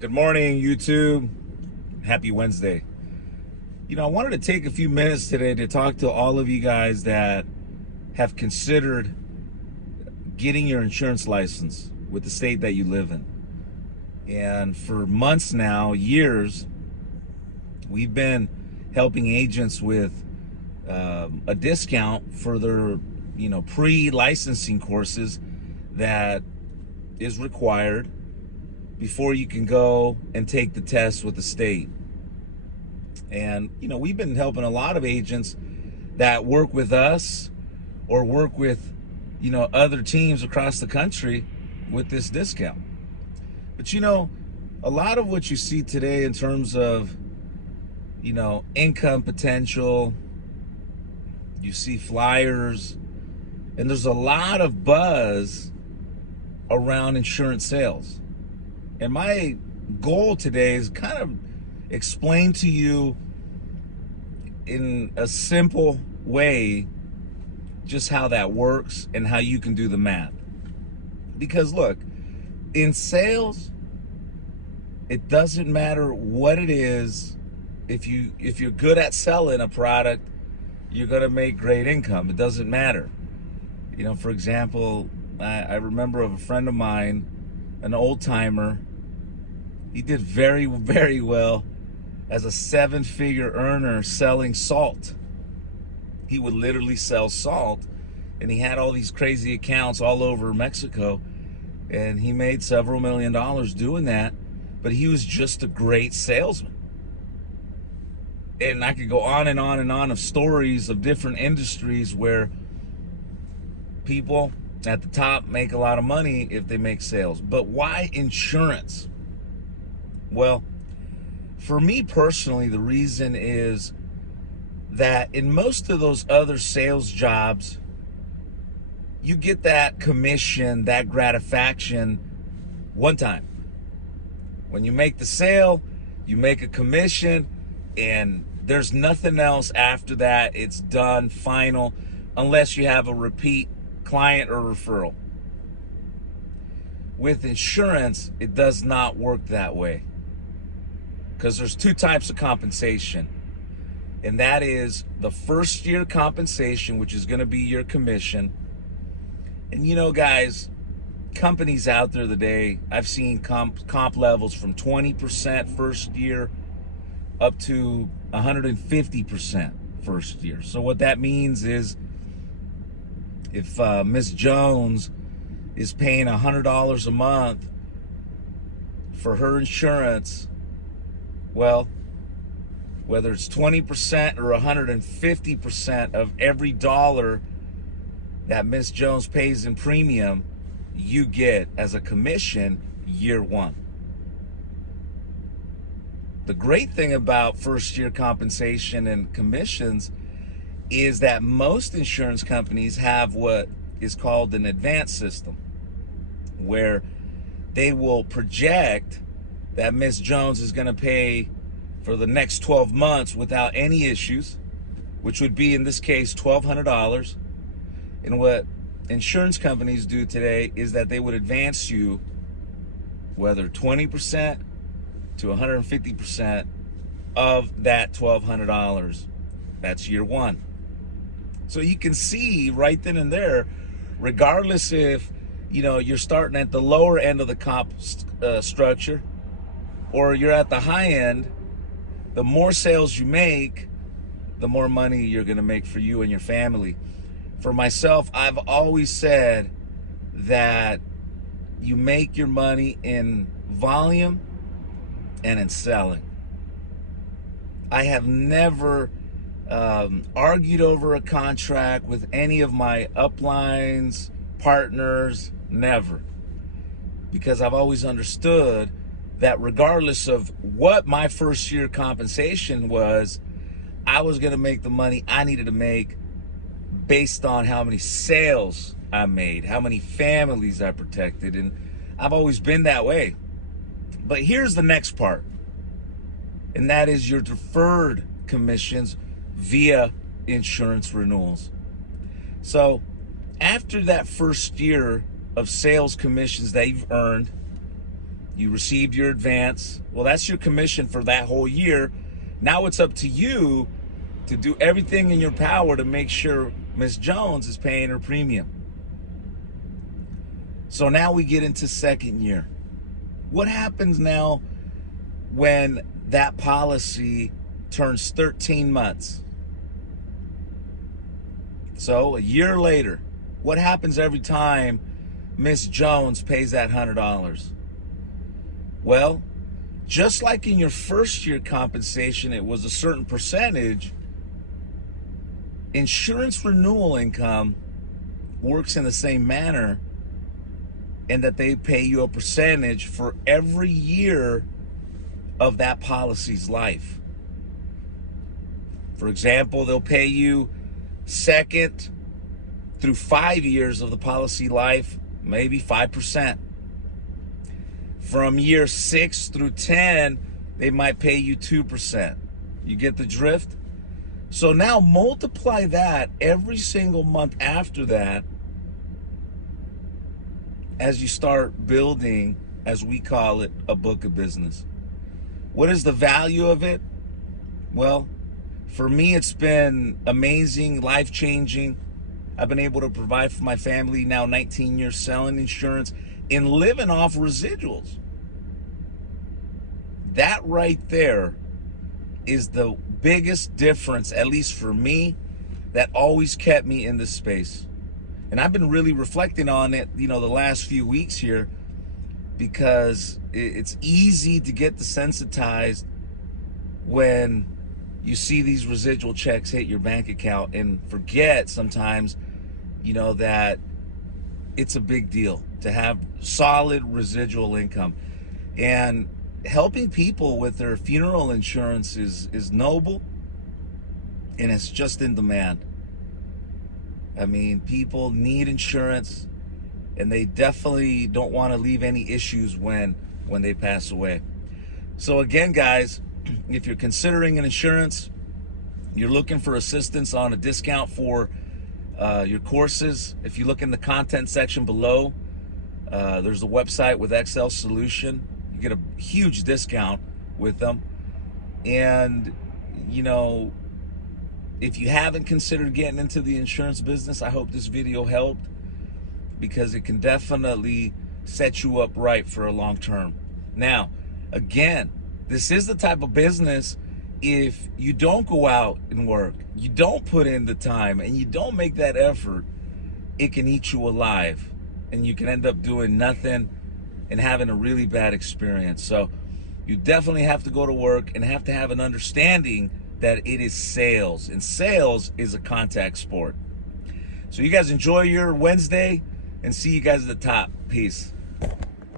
Good morning, YouTube. Happy Wednesday. I wanted to take a few minutes today to talk to all of you guys that have considered getting your insurance license with the state that you live in. And for months now, years, we've been helping agents with a discount for their, pre-licensing courses that is required before you can go and take the test with the state. And, we've been helping a lot of agents that work with us or work with, other teams across the country with this discount. But, a lot of what you see today in terms of, income potential, you see flyers, and there's a lot of buzz around insurance sales. And my goal today is kind of explain to you in a simple way just how that works and how you can do the math. Because look, in sales, it doesn't matter what it is. If you're good at selling a product, you're gonna make great income. It doesn't matter. For example, I remember of a friend of mine, an old timer. He did very, very well as a 7-figure earner selling salt. He would literally sell salt, and he had all these crazy accounts all over Mexico, and he made several $1,000,000 doing that, but he was just a great salesman. And I could go on and on and on of stories of different industries where people at the top make a lot of money if they make sales. But why insurance? Well, for me personally, the reason is that in most of those other sales jobs, you get that commission, that gratification one time. When you make the sale, you make a commission, and there's nothing else after that. It's done, final, unless you have a repeat client or referral. With insurance, it does not work that way, because there's two types of compensation, and that is the first year compensation, which is going to be your commission. And guys, companies out there today, I've seen comp levels from 20% first year up to 150% first year. So what that means is if Miss Jones is paying $100 a month for her insurance, well, whether it's 20% or 150% of every dollar that Miss Jones pays in premium, you get as a commission year one. The great thing about first year compensation and commissions is that most insurance companies have what is called an advance system, where they will project that Miss Jones is going to pay for the next 12 months without any issues, which would be in this case $1,200. And what insurance companies do today is that they would advance you whether 20% to 150% of that $1,200. That's year one. So you can see right then and there, regardless if you're starting at the lower end of the comp structure or you're at the high end, the more sales you make, the more money you're going to make for you and your family. For myself, I've always said that you make your money in volume and in selling. I have never argued over a contract with any of my uplines, partners, never. Because I've always understood that regardless of what my first year compensation was, I was going to make the money I needed to make based on how many sales I made, how many families I protected, and I've always been that way. But here's the next part, and that is your deferred commissions via insurance renewals. So after that first year of sales commissions that you've earned, You received your advance. Well, that's your commission for that whole year. Now it's up to you to do everything in your power to make sure Miss Jones is paying her premium. So now we get into second year. What happens now when that policy turns 13 months? So a year later, what happens every time Miss Jones pays that $100? Well, just like in your first year compensation, it was a certain percentage, insurance renewal income works in the same manner, in that they pay you a percentage for every year of that policy's life. For example, they'll pay you second through 5 years of the policy life, maybe 5%. From year 6 through 10, they might pay you 2%. You get the drift? So now multiply that every single month after that as you start building, as we call it, a book of business. What is the value of it? Well, for me, it's been amazing, life-changing. I've been able to provide for my family now 19 years selling insurance and living off residuals. That right there is the biggest difference, at least for me, that always kept me in this space. And I've been really reflecting on it, the last few weeks here, because it's easy to get desensitized when you see these residual checks hit your bank account and forget sometimes, that it's a big deal to have solid residual income. And helping people with their funeral insurance is noble, and it's just in demand. I mean, people need insurance, and they definitely don't want to leave any issues when they pass away. So again, guys, if you're considering an insurance, you're looking for assistance on a discount for your courses, if you look in the content section below, there's a website with XL Solution. You get a huge discount with them. And, if you haven't considered getting into the insurance business, I hope this video helped, because it can definitely set you up right for a long term. Now, again, this is the type of business, if you don't go out and work, you don't put in the time, and you don't make that effort, it can eat you alive, and you can end up doing nothing and having a really bad experience. So you definitely have to go to work and have to have an understanding that it is sales, and sales is a contact sport. So you guys enjoy your Wednesday, and see you guys at the top. Peace.